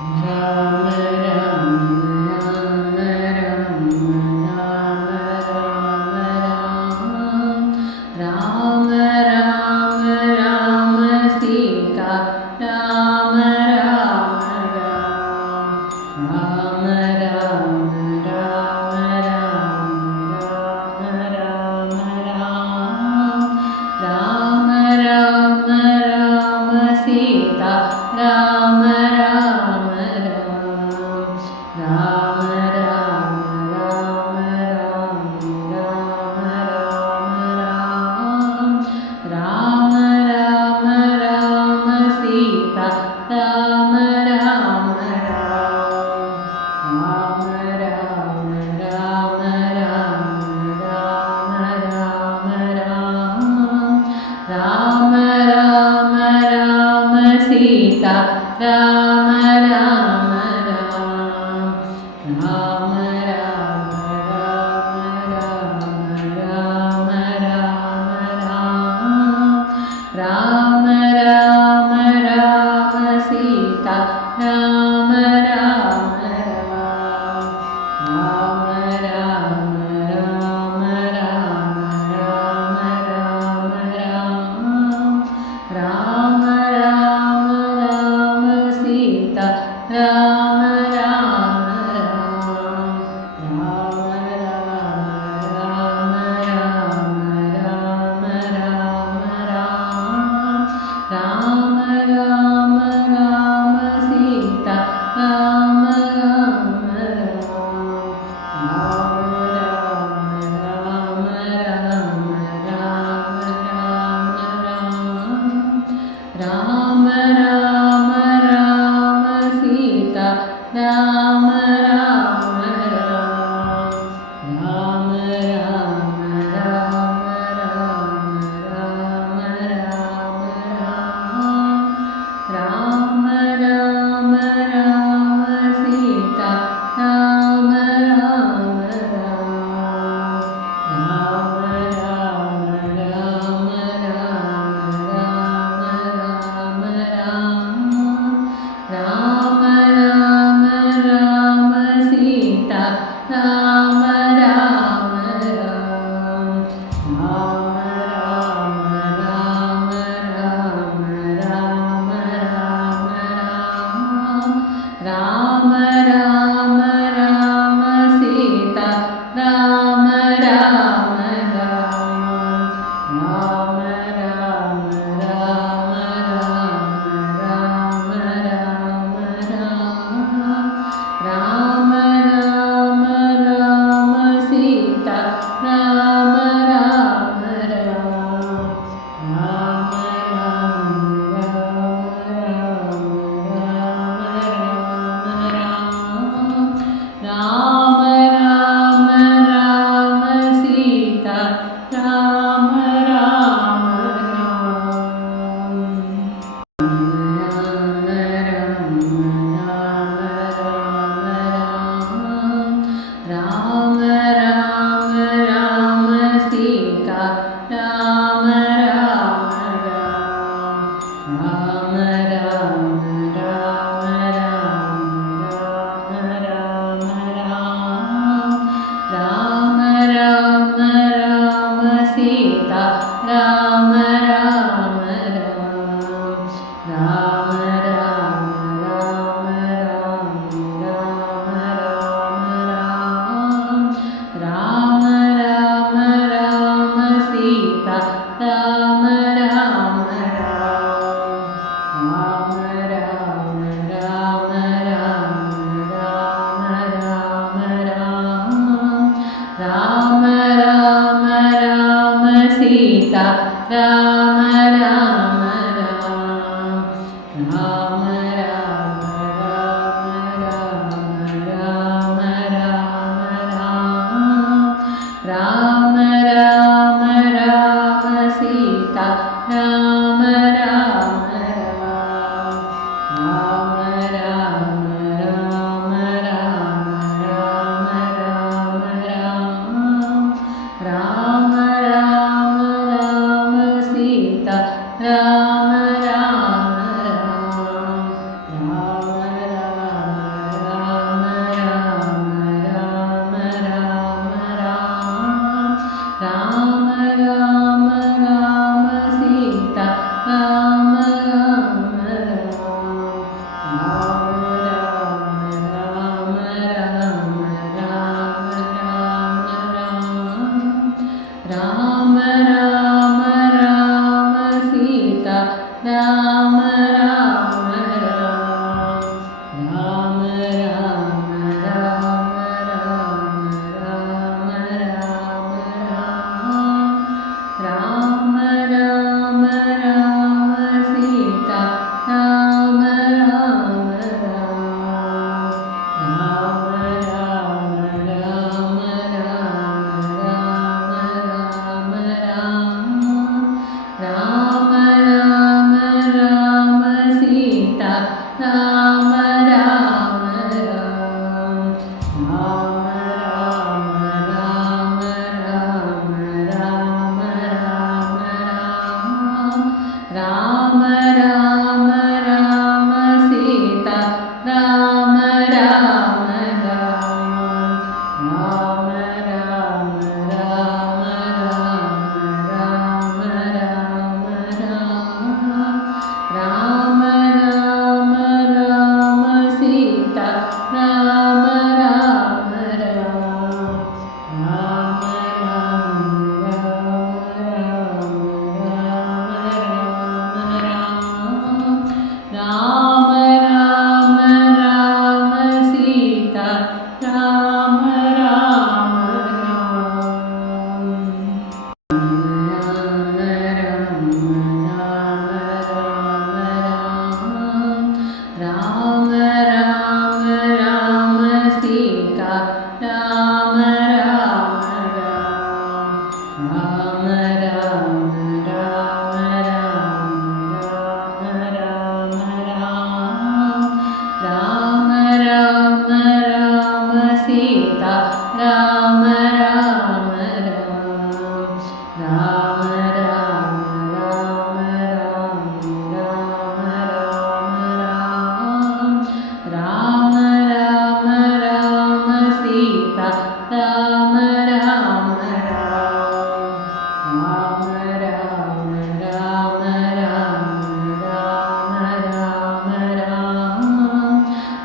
Ram Ram Ram Ram Ram Ram Ram Sita Ram Ram Ram Ram Ram Ram Ram Ram Ram Ram Sita Ram Ram Ram Ram Ram Ram Ram Ram Sita Ram Ram Ram Ram Ram Ram Ram Ram Ram Sita Ram Ram Ram Ram Ram Ram Ram Ram Sita Ram Ram Ram Ram Ram Ram Ram Ram Sita Ram Ram Ram Ram Ram Ram Ram Ram Sita Ram Ram Ram Ram Ram Ram Ram Sita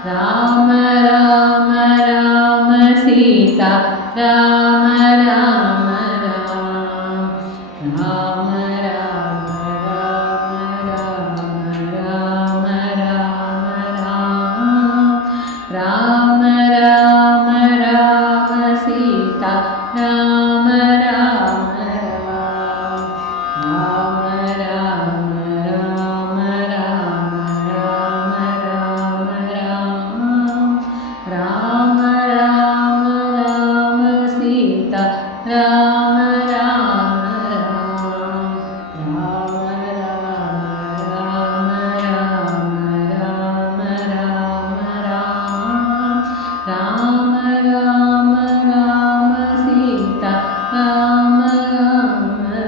Ram Ram Ram Sita Ram Ram Ram Ram Ram Ram Ram Ram Ram Ram Ram Sita Ram Ram Ram Ram Ram Ram Ram Ram Ram Sita Ram Ram Ram Ram Ram Ram Ram Ram Sita Ram Ram Ram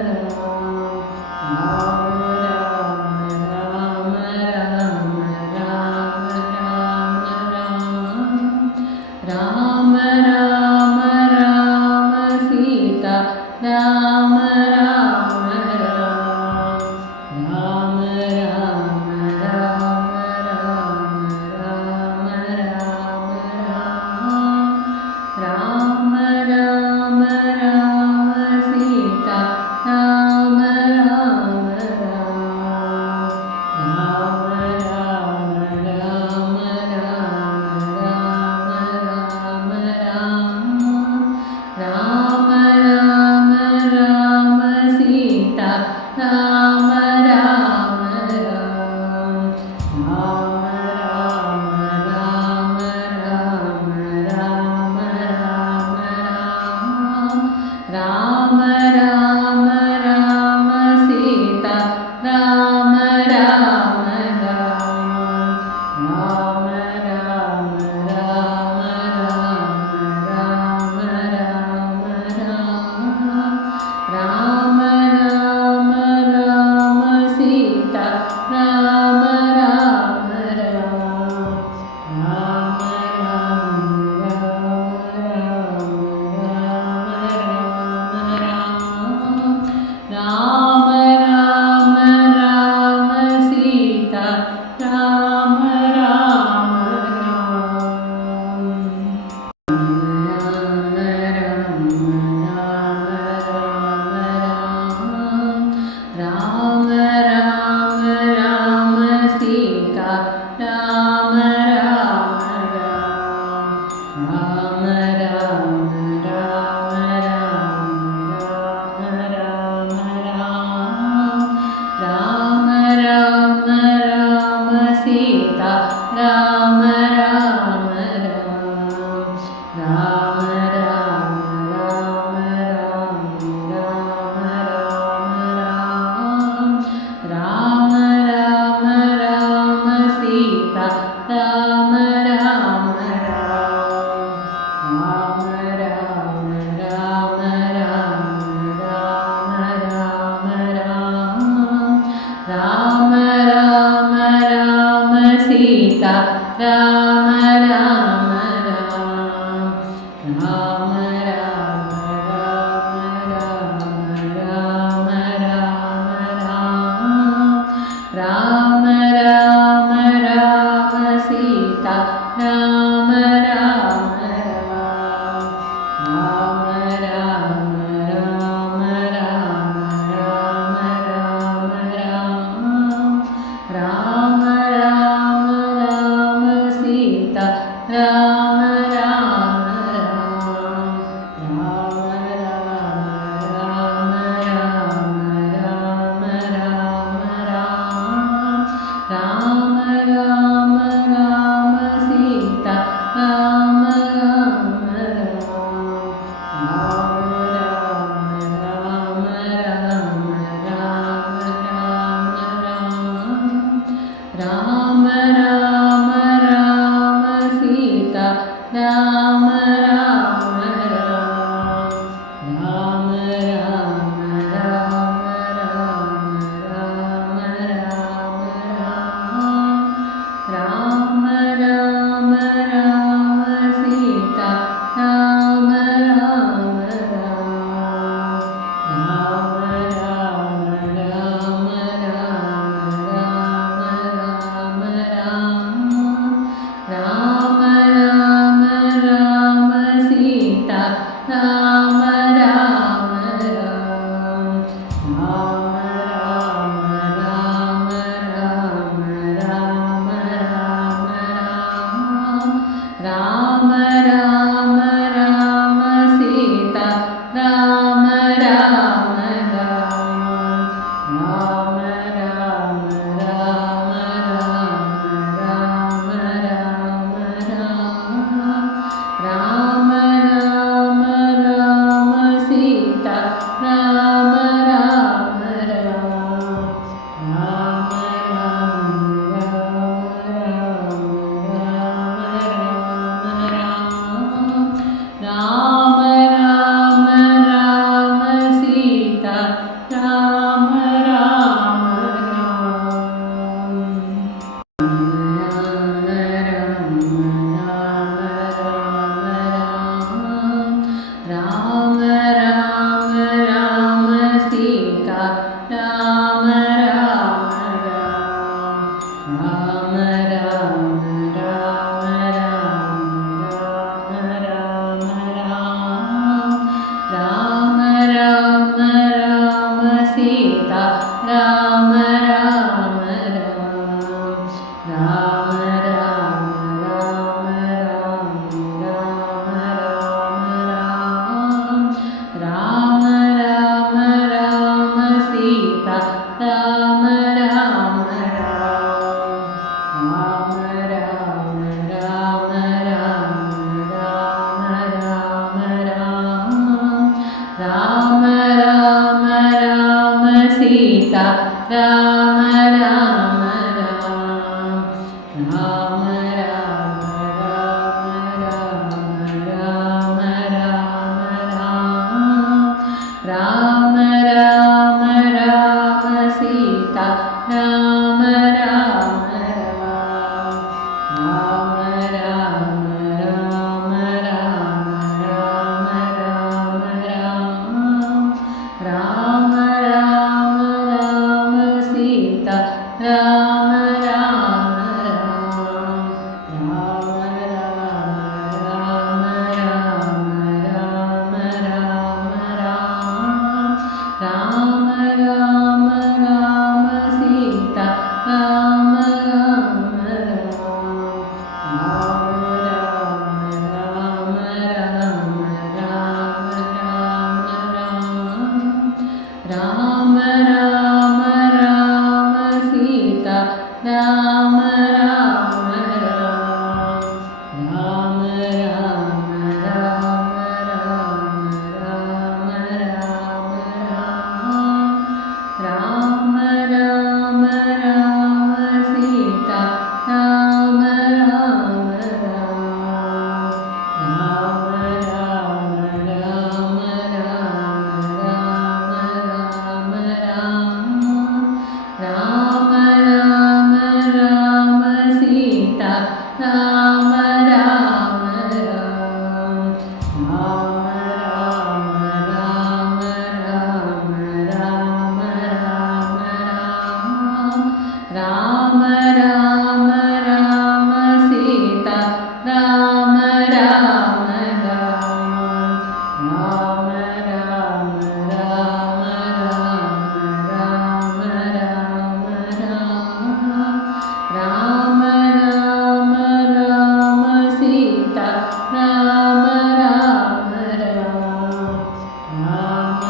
Ram Ram Ram Ram Sita Ram Ram Ram Ram Ram Ram Ram Ram Ram Sita Ram Ram Ram Ram Ram Ram Ram Ram Sita Ram Ram Ram Ram Ram Sita Ram Ram Ram Ram Ram Ram Ram Ram Ram Sita Ram Ram Ram Ram Ram Sita Ram Ram Ram Ram Ram Sita Ram Ram Ram Ram Ram Ram Ram Ram Sita Ram Ram Ram Ram Ram Ram Ram Sita Ram Ram Ram Ram Ram Ram Ram Ram Sita Ram Ram Ram Ram Ram Ram Ram Sita Ram Ram Ram Ram Ram Ram Ram Sita Ram Ram Ram Ram Ram Sita Ram Ram Ram Ram Ram Sita Ram Ram Ram Ram Ram Sita Ram Ram Ram Ram Ram Ram Ram Ram Ram Ram Sita Ram Ram Ram Ram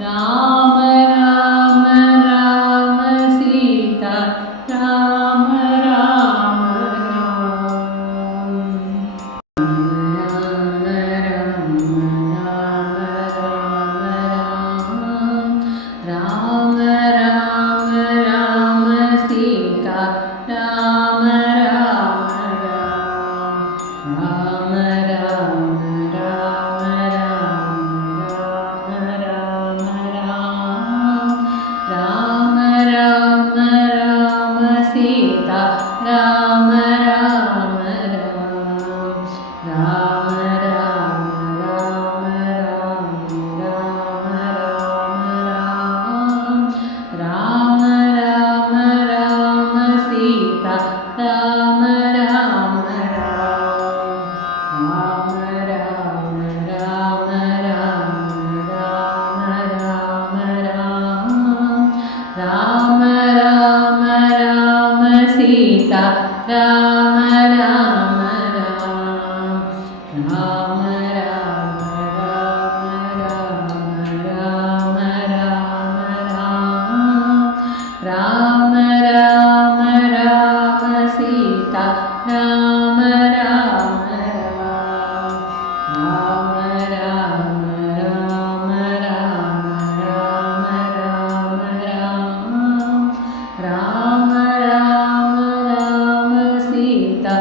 Ram Ram Sita Ram Ram Ram Ram Ram Sita Ram Ram Ram Ram Ram Ram Ram Ram Ram Ram Sita Ram Ram Ram Ram Ram Ram Ram Ram Sita Ram Ram Ram Ram Ram Ram Ram Ram Sita Ram Ram Ram Ram Ram Ram Ram Ram Sita Ram Ram Ram Ram Ram Ram Ram Ram Sita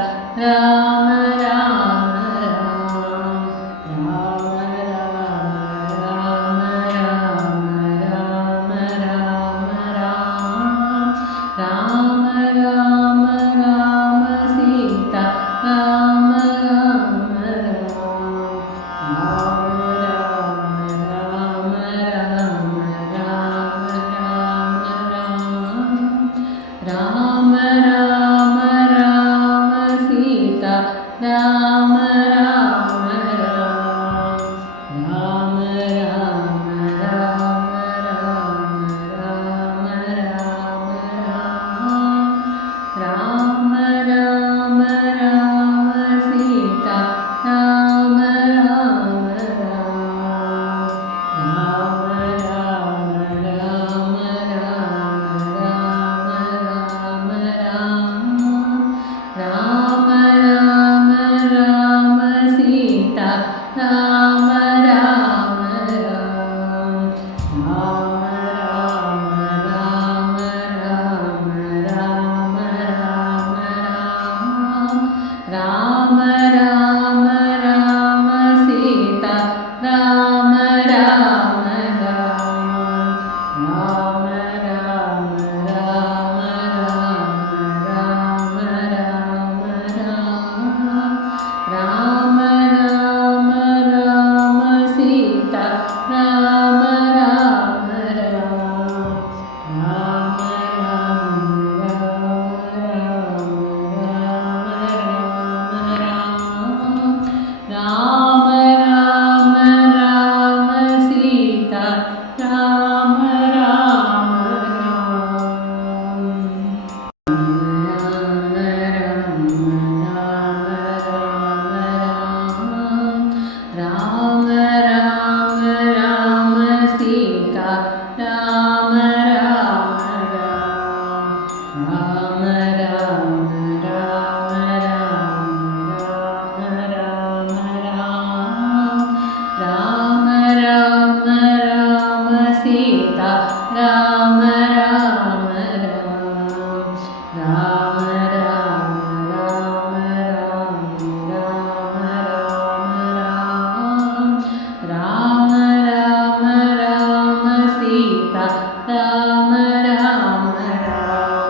Sita Ram Ram Ram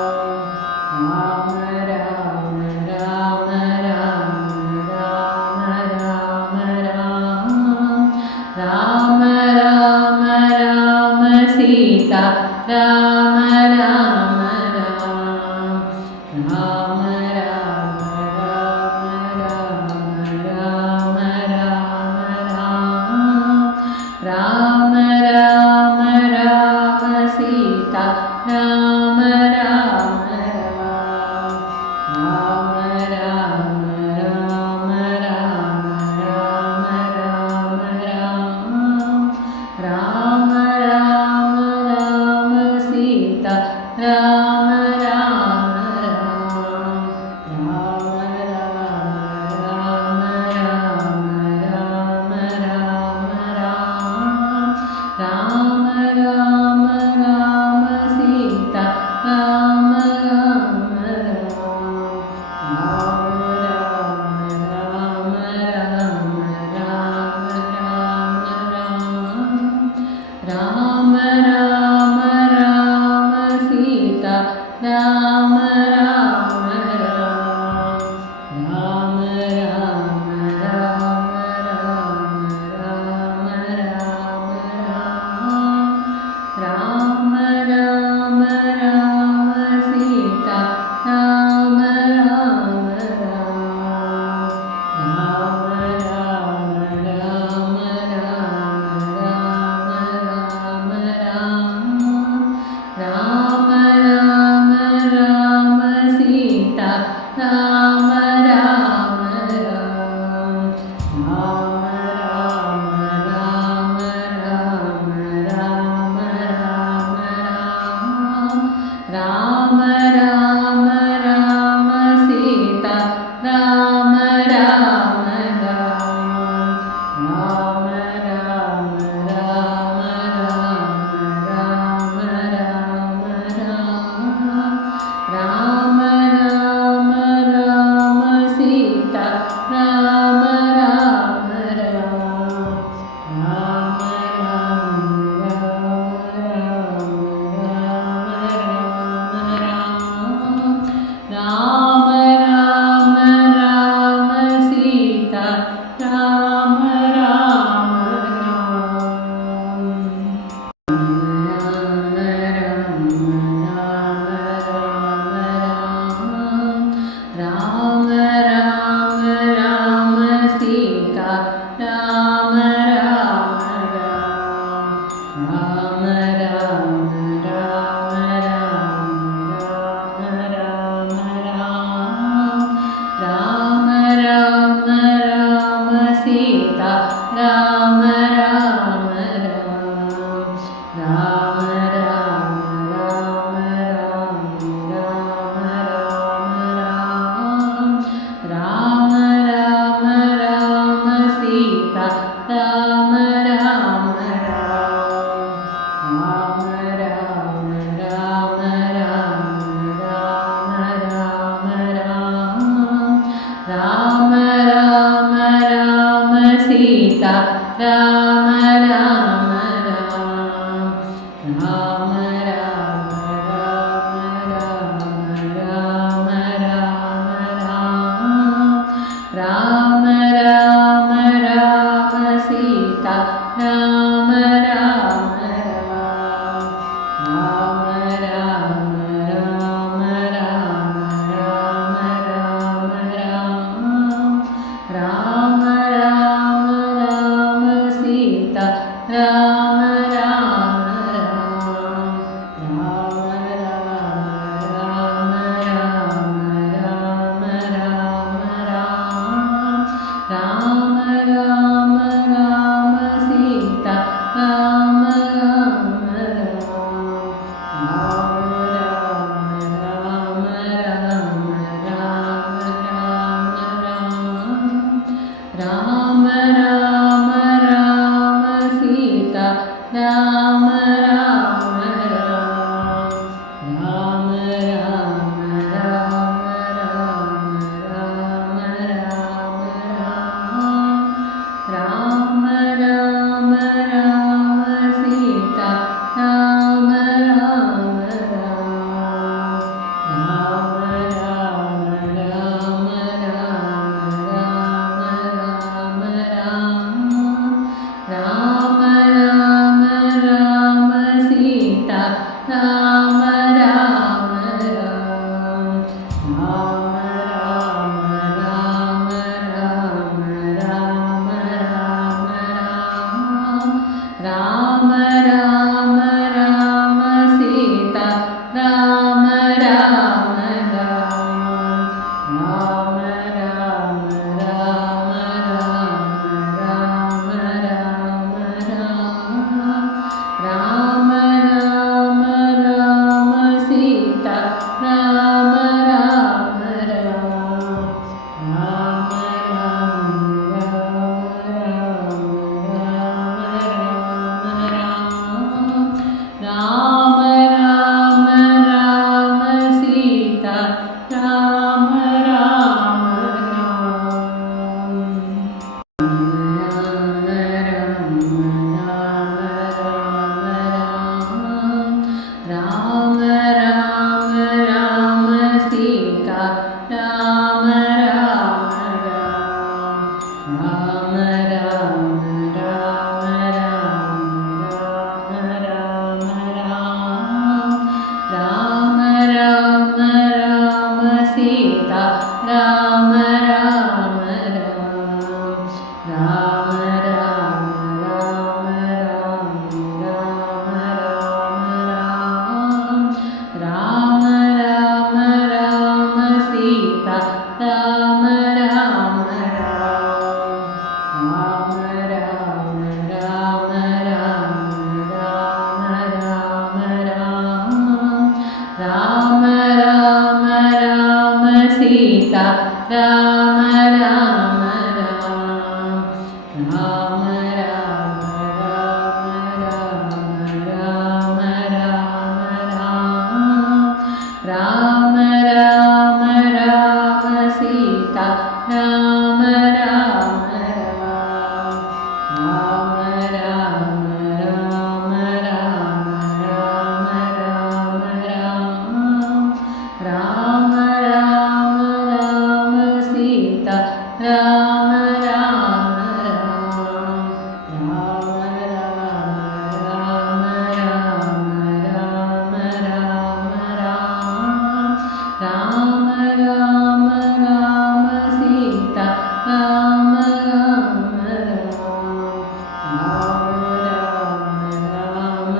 Ram Ram Ram Ram Ram Ram Ram Sita Ram Ram Ram Ram Ram Ram Ram Ram Sita Ram Ram Ram Ram Ram Ram Ram Ram Ram Sita Ram Ram Ram Ram Ram Sita Ram Ram Ram Ram Ram Sita Rama Rama Rama Rama Rama Sita Rama Rama Rama Rama Rama Rama Rama Rama Rama Rama Sita Rama Rama Rama Rama Rama Sita Rama Rama Rama Rama Rama Sita Rama Rama Rama Rama Rama Rama Rama Rama Rama Rama Sita Rama Rama Rama Rama Rama Rama Rama Rama Sita Rama Rama Rama Rama Rama Rama Rama Rama Rama Rama Sita Rama Rama Rama Rama Rama Rama Rama Rama Sita Rama Rama Rama Rama Rama Rama Rama Rama Sita Rama Rama Rama Rama Rama Rama Rama Sita Rama Rama Rama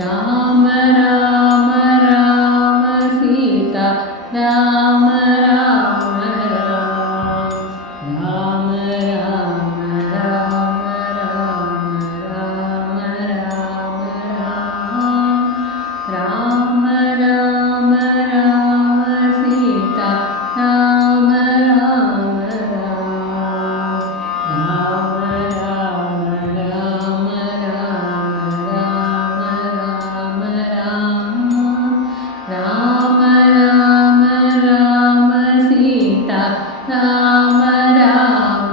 Rama Rama Rama Sita Rama Rama Rama Rama Rama Rama Rama Rama Rama Sita Rama Rama Rama Rama Rama Rama Rama Rama Sita Rama Rama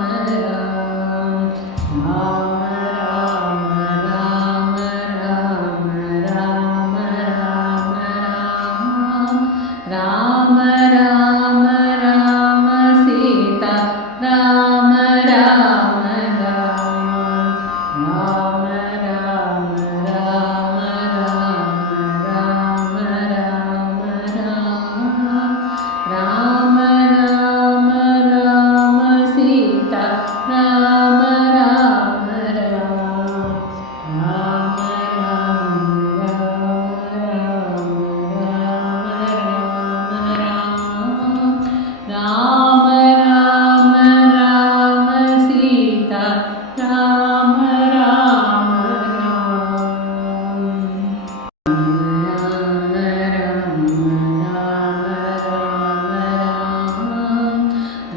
Rama Rama Rama Sita Rama Rama Rama Rama Rama Rama Rama Rama Rama Sita Rama Rama Rama Rama Rama Sita Rama Rama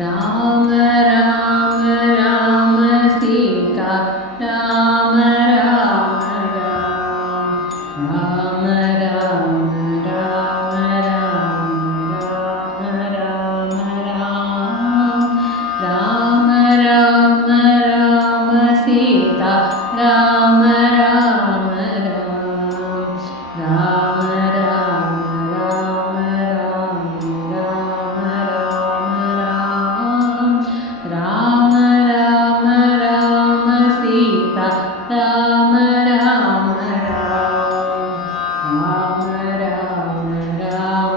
Rama Rama Rama Sita Rama Rama Rama Rama Rama Rama Rama Rama Sita Rama Rama Rama Rama Rama Rama Rama Rama Sita Rama Rama Rama Rama Rama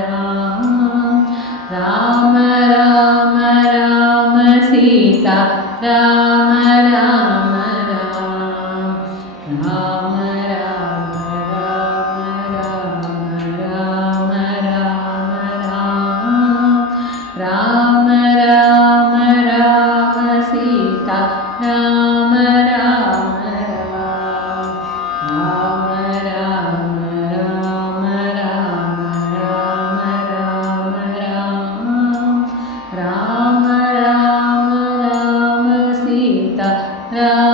Rama Rama Rama Rama Sita Rama Rama Rama Rama Rama Rama Rama Rama Sita Rama Rama Rama Rama Rama Rama Rama Rama Rama Rama Sita Rama